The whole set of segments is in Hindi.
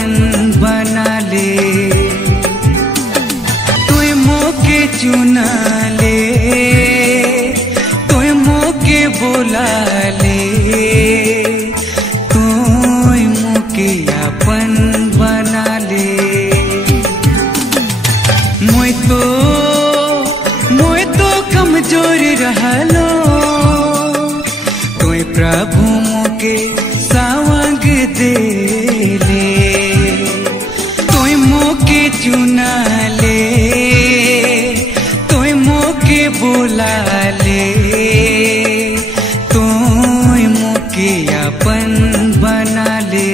अपन बना ले, तू मोके चुना ले, तू मोके बोला ले, तू मोके अपन बना ले। मोय तो कमजोर रहलो, तू प्रभु मोके सावंग दे ले, तू मोके चुना ले, तू मोके बोला ले, तू मोके अपन बना ले।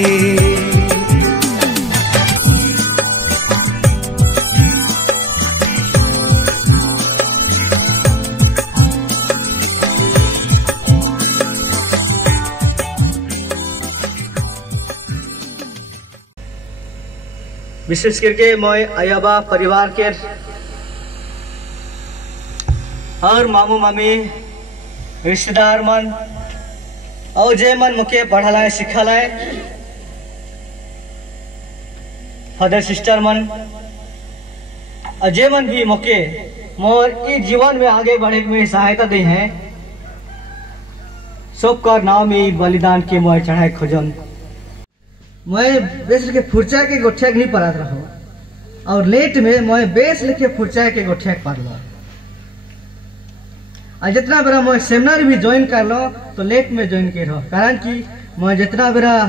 विशेष करके मैं अयाबा परिवार के और मामू मामी रिश्तेदार मन और जे मन मुके पढ़ालाए सिखालाए फादर सिस्टर मन और जे मन भी मुके मोर इस जीवन में आगे बढ़े में सहायता दी है, सबका नाम में बलिदान के मोय चढ़ाए खोजन। मैं बेस लेके फुर्चा के गोठिया नहीं पढ़ा रहा और लेट में मैं बेस लेके फुर्चा के गोठिया पढ़ लो। और जितना बेरा मैं सेमिनार भी ज्वाइन कर लो तो लेट में ज्वाइन कर रहा, कारण कि मैं जितना बेरा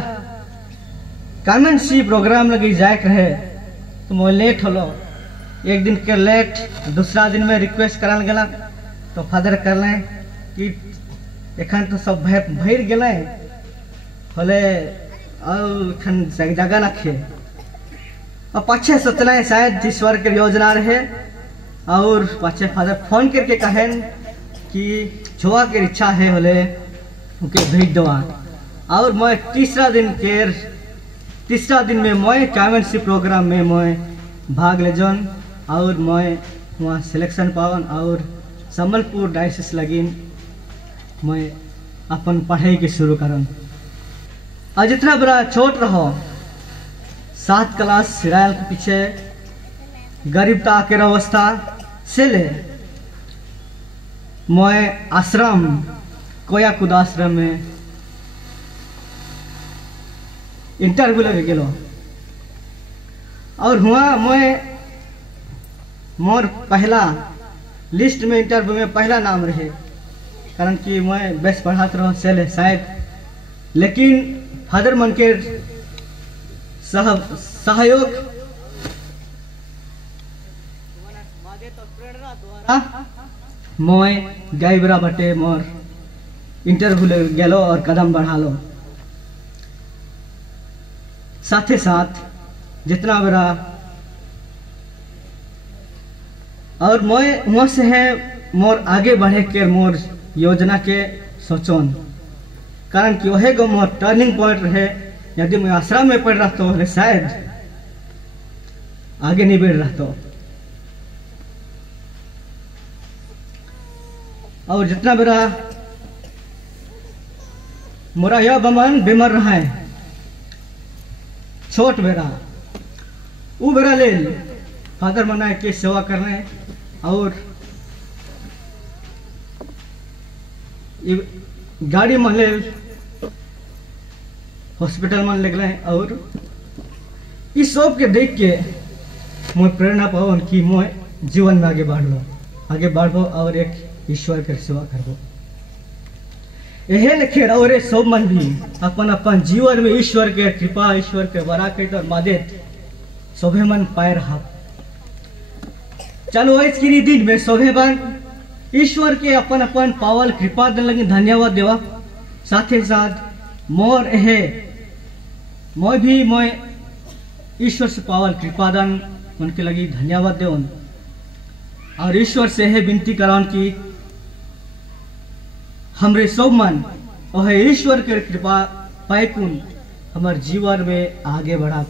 कॉन्वेंसी प्रोग्राम लगी जाए रहे तो मैं लेट हो लो। एक दिन के लेट, दूसरा दिन में रिक्वेस्ट कराल गला तो फादर कर लें कि एखन तो सब भर गए होले और जगह रखे और पाछे सोचना है शायद ईश्वर के योजना रहे और पाछे फादर फोन करके कहन कि छुआ के इच्छा है होले उनके भेज दो। और मैं तीसरा दिन में मैं कॉन्वेंसी प्रोग्राम में मैं भाग ले जन और मैं वहाँ सिलेक्शन पावन और संबलपुर डायसिस लगिन मैं अपन पढ़ाई के शुरू करन। और जितना बड़ा छोट रहो 7 क्लास सिरायल के पीछे गरीबता के अवस्था से ले मैं आश्रम कोया कुद आश्रम में इंटरव्यू लगे गेलो और हुआ मैं मोर पहला लिस्ट में इंटरव्यू में पहला नाम रहे, कारण कि मैं बेस्ट पढ़ात रहा से शायद, लेकिन फादर मन के सहयोग मैं गाइबरा बटे मोर इंटरव्यू गेलो और कदम बढ़ा लो। साथे साथ जितना बड़ा और मैं वहाँ से है मोर आगे बढ़े के मोर योजना के सोचोन, कारण कि वह गो मोर टर्निंग पॉइंट रहे। यदि मैं आश्रम में पढ़ रहा तो शायद आगे नहीं बढ़ रहा तो। और जितना बेरा मोरा यह बमन बीमार रहा है छोट बेरा वो बेरा ले फादर मना के सेवा करने और गाड़ी में ले हॉस्पिटल में ले गए और इस सब के देख के मैं प्रेरणा पाऊँ कि मैं जीवन में आगे बढ़ो और एक ईश्वर के सेवा करबो। यह लिखे और सब मन भी अपन अपन जीवन में ईश्वर के कृपा, ईश्वर के बड़ा कर मदद सभे मन पाए रहा। चलो आज की दिन में सभे मन ईश्वर के अपन अपन पावल कृपा दे लगे धन्यवाद देवा। साथ ही साथ मोर मैं ईश्वर से पावल कृपा दान उनके लगी धन्यवाद देवन और ईश्वर से है विनती करान कि हमरे सब मन और ईश्वर के कृपा पाइकुन हमारे जीवन में आगे बढ़ा।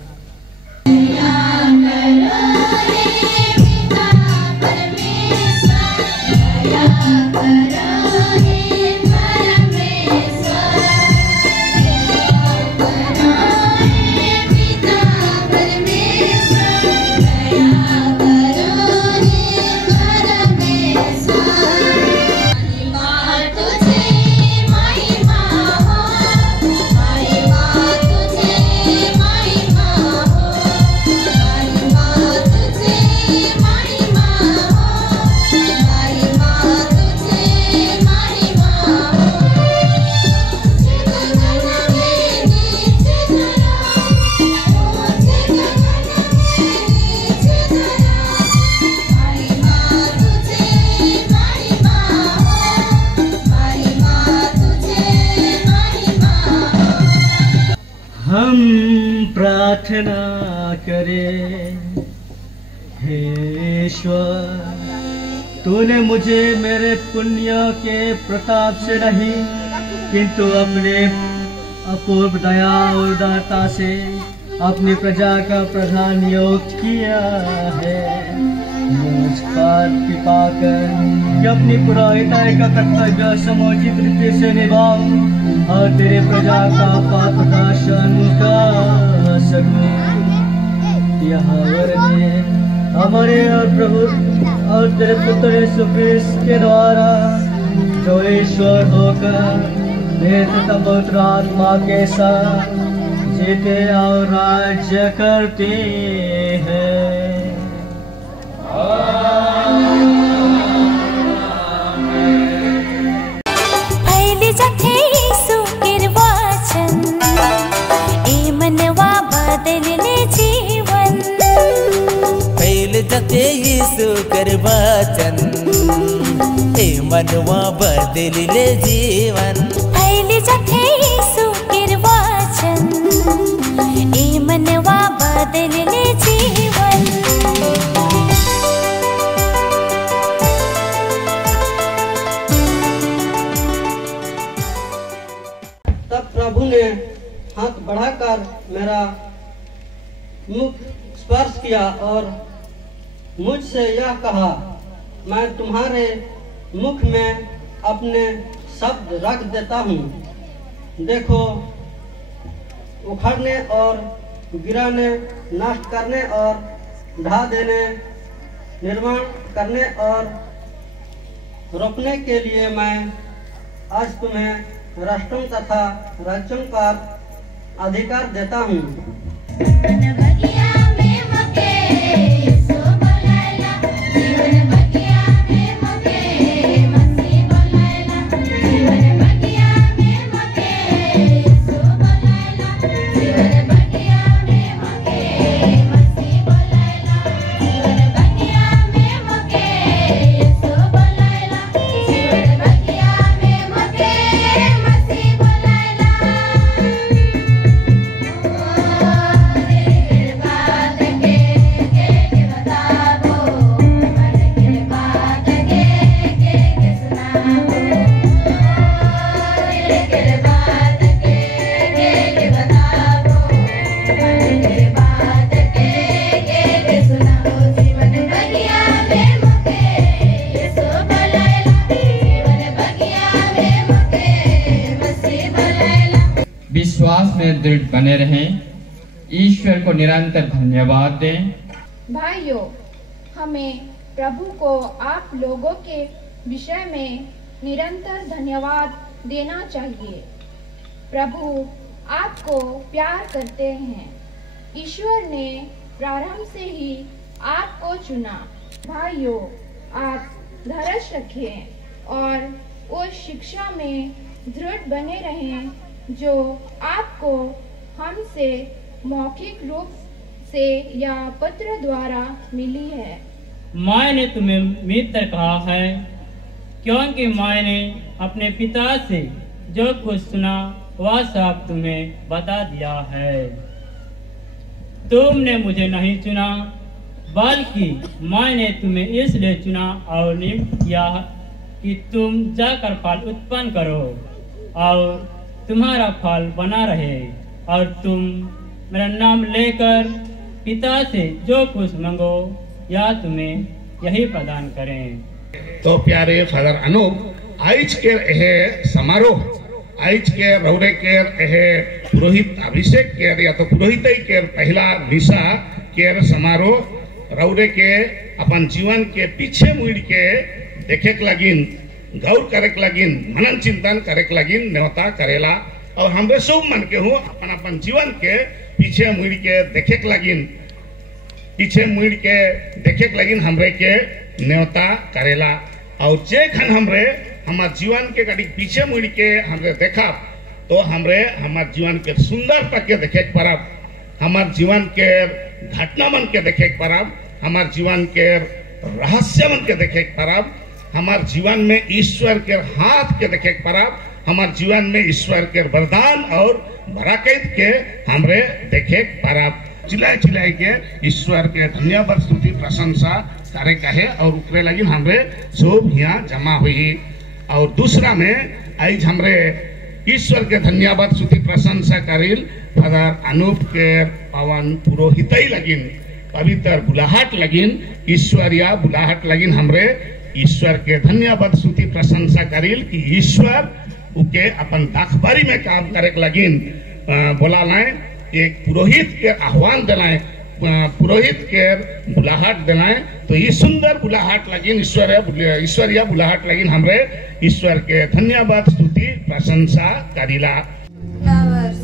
प्रार्थना करे। हे ईश्वर, तूने मुझे मेरे पुण्य के प्रताप से नहीं किंतु अपने अपूर्व दया और उदारता से अपनी प्रजा का प्रधान नियुक्त किया है। मुझ पर कृपा कर कि अपनी पुरोहिताई का कर्तव्य समुचित रीति से निभाऊं और तेरे प्रजा का पाप नाशन कर सकूं। यह वरदान हमारे और प्रभु और तेरे पुत्र यीशु क्रिस्त के द्वारा जो ईश्वर होकर तथा पवित्र आत्मा के साथ जीते और राज्य करते हैं। पहले जथे यीशु के वचन ए मनवा बदलने जीवन। पहले जथे यीशु के वचन ए मनवा बदलने जीवन। पहले जथे यीशु के वचन ए मनवा बदलने जीवन। तब प्रभु ने हाथ बढ़ाकर मेरा मुख स्पर्श किया और मुझसे यह कहा, मैं तुम्हारे मुख में अपने शब्द रख देता हूँ। देखो, उखड़ने और गिराने, नष्ट करने और ढा देने, निर्माण करने और रोकने के लिए मैं आज तुम्हें राष्ट्रों तथा राज्यों का अधिकार देता हूँ। विश्वास में दृढ़ बने रहें। ईश्वर को निरंतर धन्यवाद दें। भाइयों, हमें प्रभु को आप लोगों के विषय में निरंतर धन्यवाद देना चाहिए। प्रभु आपको प्यार करते हैं। ईश्वर ने प्रारंभ से ही आपको चुना। भाइयों, आप धैर्य रखें और उस शिक्षा में दृढ़ बने रहें जो आपको हमसे मौखिक रूप से या पत्र द्वारा मिली है। मैंने तुम्हें मित्र कहा है क्योंकि मैंने अपने पिता से जो कुछ सुना वह सब तुम्हें बता दिया है। तुमने मुझे नहीं चुना बल्कि मैंने तुम्हें इसलिए चुना और नियुक्त किया कि तुम जाकर फल उत्पन्न करो और तुम्हारा फल बना रहे और तुम मेरा नाम लेकर पिता से जो कुछ मांगो या तुम्हें यही प्रदान करें। तो प्यारे फादर अनूप, आज के यह समारोह, आज के रौरे के यह पुरोहित अभिषेक के या तो पुरोहित के पहला निशा के समारोह रौरे के अपन जीवन के पीछे मुड़ के देखे लगिन, गौर करे लगिन, मनन चिंतन करे लगिन न्योता करेला और हमरे सब मन के हूँ अपन अपन जीवन के पीछे मुड़ के देखे लगिन, पीछे मुड़ के देखे लगिन हमरे के न्योता करेला। और जे खन हमरे हमार जीवन के कड़ी पीछे मुड़ के हमरे देखा तो हमरे हमार जीवन के सुंदरता के देखे परब, हमार जीवन के घटना मन के देखे परब, हमार जीवन के रहस्य मन के देखे परब, हमार जीवन में ईश्वर के हाथ के देखे परब, हमारे जीवन में ईश्वर के वरदान और बरकत के हमरे देखे पारा। चिल्लाए चिल्लाए के ईश्वर के धन्यवाद स्तुति प्रशंसा करे कहे और उपरे लगी हमरे सब यहाँ जमा हुई। और दूसरा में आज हमरे ईश्वर के धन्यवाद स्तुति प्रशंसा करिल फादर अनूप के पवन पुरोहित लगिन पवित्र बुलाहट लगिन ईश्वरिया बुलाहट लगिन हमरे ईश्वर के धन्यवाद स्तुति प्रशंसा करिल कि ईश्वर उके अपन दाखबारी में काम करे लगिन बोला लाए एक पुरोहित के आह्वान दिलाए पुरोहित के बुलाहट दिलाए। तो ये सुंदर बुलाहट लगिन ईश्वरिया बुलाहट लगिन हमरे ईश्वर के धन्यवाद स्तुति प्रशंसा करिला। फ्लावर्स,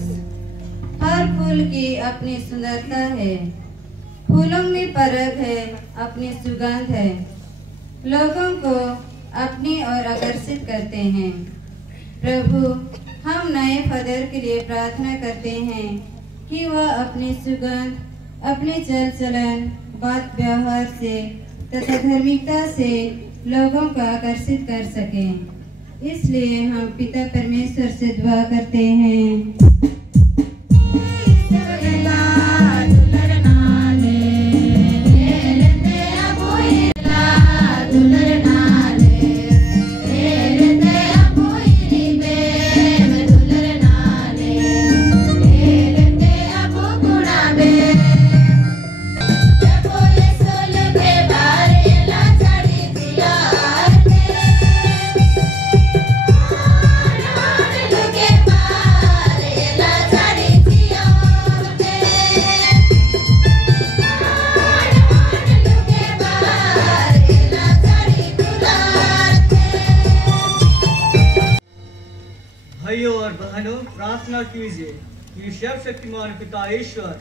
हर फूल की अपनी सुंदरता है, फूलों में परख है, अपनी सुगंध है, लोगों को अपनी ओर आकर्षित करते हैं। प्रभु, हम नए फादर के लिए प्रार्थना करते हैं कि वह अपनी सुगंध, अपने चल चलन, बात व्यवहार से तथा धार्मिकता से लोगों को आकर्षित कर सकें। इसलिए हम पिता परमेश्वर से दुआ करते हैं। भाइयों और बहनों, प्रार्थना कीजिए कि सर्वशक्तिमान पिता ईश्वर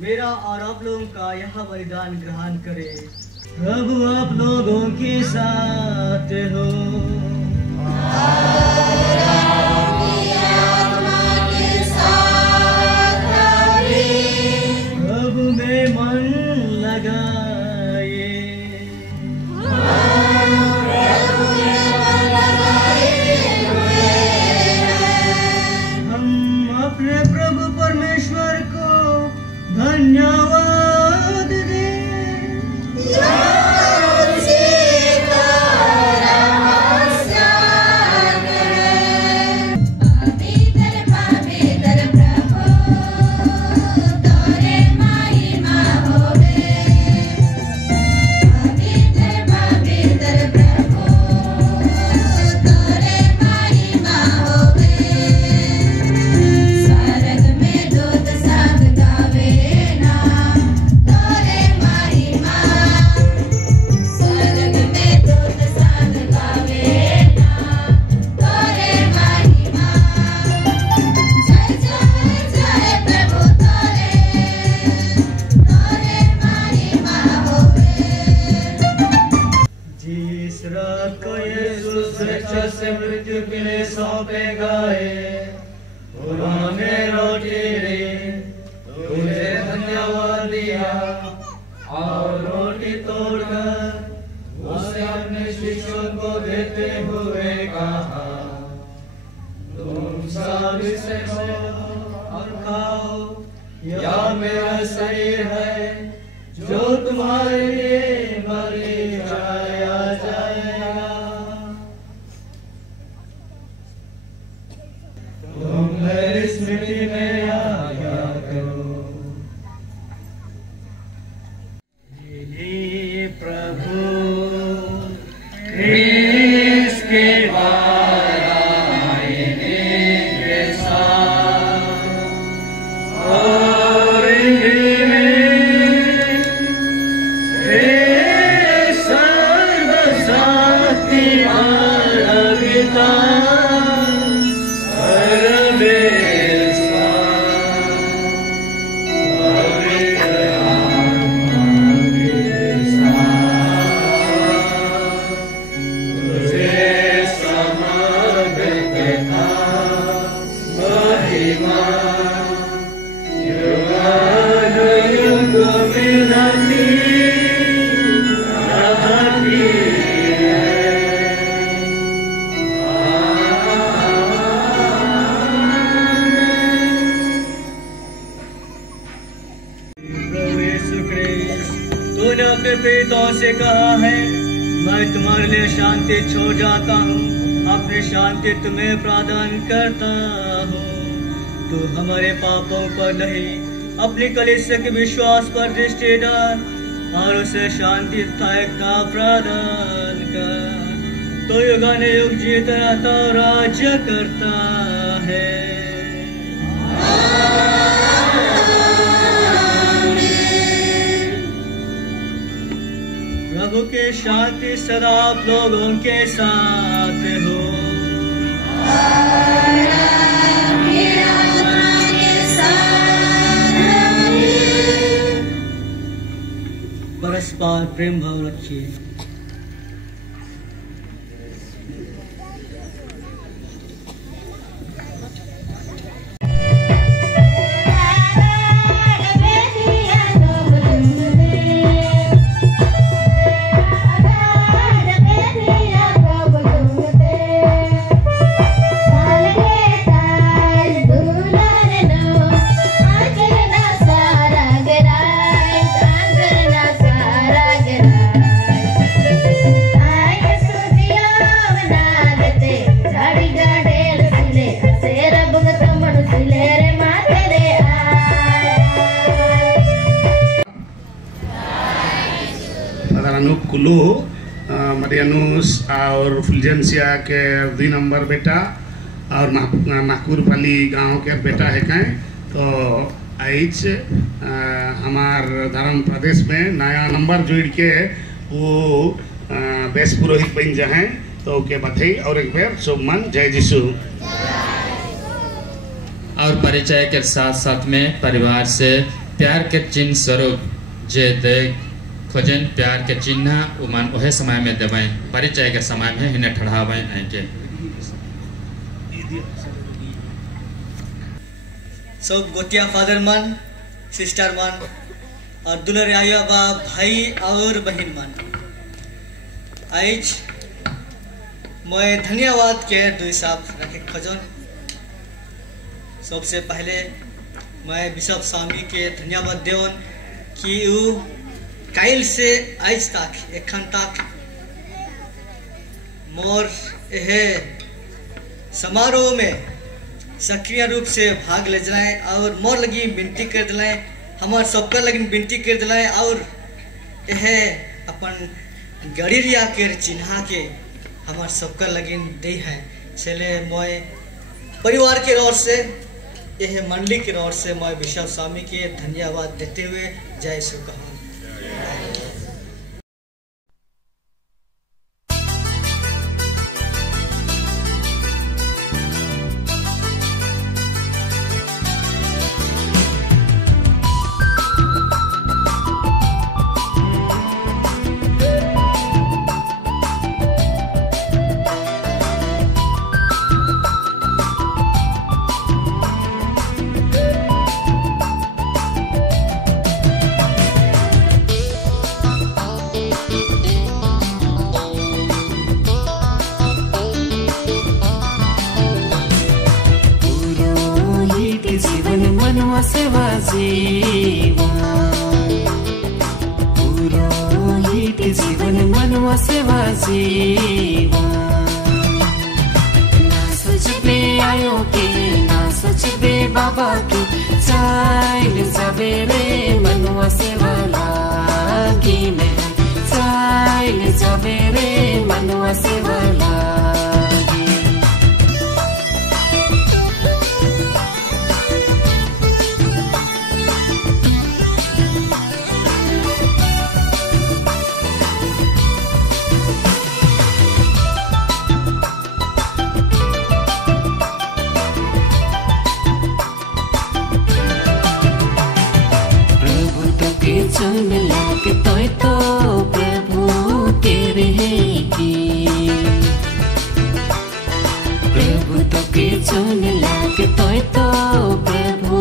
मेरा और आप लोगों का यह बलिदान ग्रहण करे। प्रभु आप लोगों के साथ हो। प्रभु में मन लगाए। अपने प्रभु परमेश्वर को धन्यवाद दें। से मृत्यु के लिए सौंपे गए, उन्होंने रोटी ली, तुझे धन्यवाद दिया और रोटी तोड़कर उसे अपने शिष्यों को देते हुए कहा, तुम सब इसे लो और खाओ, यह मेरा शरीर है जो तुम्हारे लिए बलि चढ़ाया जाएगा। तुम मेरी स्मृति में याद करो। हे प्रभु इसके बाद आईने के साथ और तूने अपने प्रेरितों से कहा है, मैं तुम्हारे लिए शांति छोड़ जाता हूँ, अपनी शांति तुम्हें प्रदान करता हूँ। तू हमारे पापों पर नहीं, अपनी कलीसिया के विश्वास पर दृष्टि डाल और उसे शांति एकता प्रदान कर। तो युगानुयुग जीता रहता और राज्य करता है। प्रभु की शांति सदा आप लोगों के साथ हो। परस्पर प्रेम भाव रखिए। कुलू मरियानुस और फुलजेंसिया के 2 नंबर बेटा और नागपुर पाली गांव के बेटा है कहीं। तो आज हमार धर्म प्रदेश में नया नंबर जोड़ के वो बेस पुरोहित बन जाए। तो के बधाई और एक बार शुभमन जय यीशु। और परिचय के साथ साथ में परिवार से प्यार के चिन्ह स्वरूप जे दे खोजन प्यार के चिन्ह उमन वह समय में देवें, परिचय के समय में इन्हें ठहरावें आएंगे। सब गोतिया फादर मन, सिस्टर मन और दुलर आया बा भाई और बहन मन, आज मैं धन्यवाद के दुई साहब रखे खोजन। सबसे पहले मैं बिशप स्वामी के धन्यवाद देवन कि वो काइल से आज तक एखन तक मोर यह समारोह में सक्रिय रूप से भाग ले जाए और मोर लगी विनती कर दिलाए, हमार सबका लगी विनती कर दिलाए और यह अपन गड़िया के चिन्हा के हमार सबका लगी दे है। चले मैं परिवार के ओर से यह मंडली की ओर से मैं बिशप स्वामी के धन्यवाद देते हुए जय यीशु कहूँ। जीवन मनवा सेवा जीवा, ना सोच बे आयो के ना सोच बे बाबा की, चाइल सबेरे मनवा सेवा लागी में, चाइल सबेरे मनवा सेवा लागी। चुन लाके तोय तो प्रभु तेरे है की, प्रभु तो के चुन लाके तोय तो प्रभु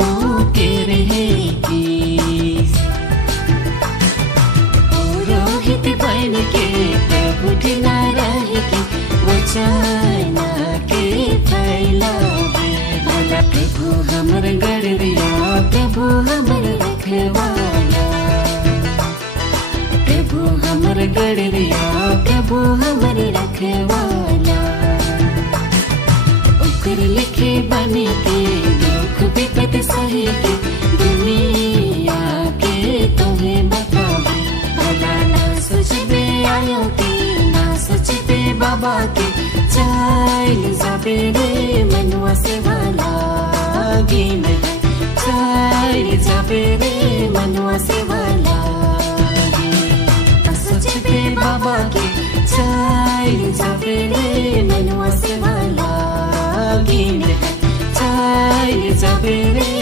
तेरे है की। पुरोहित बन के प्रभु ढिला रहे की, वचना के फैलावे भला। प्रभु हमर गड़रिया, प्रभु हमर रखवाला, फिक्रिया प्रभु हमारे रखवाला ओकर लिखे बने के दुख विपद सहे के दुनिया के तुम्हें बतावे भला ना सोचबे आयो के ना सोचबे बाबा के चाइल जाबे रे मनुआ से वाला गिन चाइल जाबे रे मनुआ से वाला सोचबे बाबा के चाइल जाबे रे मनुआ से वाला गिन चाइल जाबे रे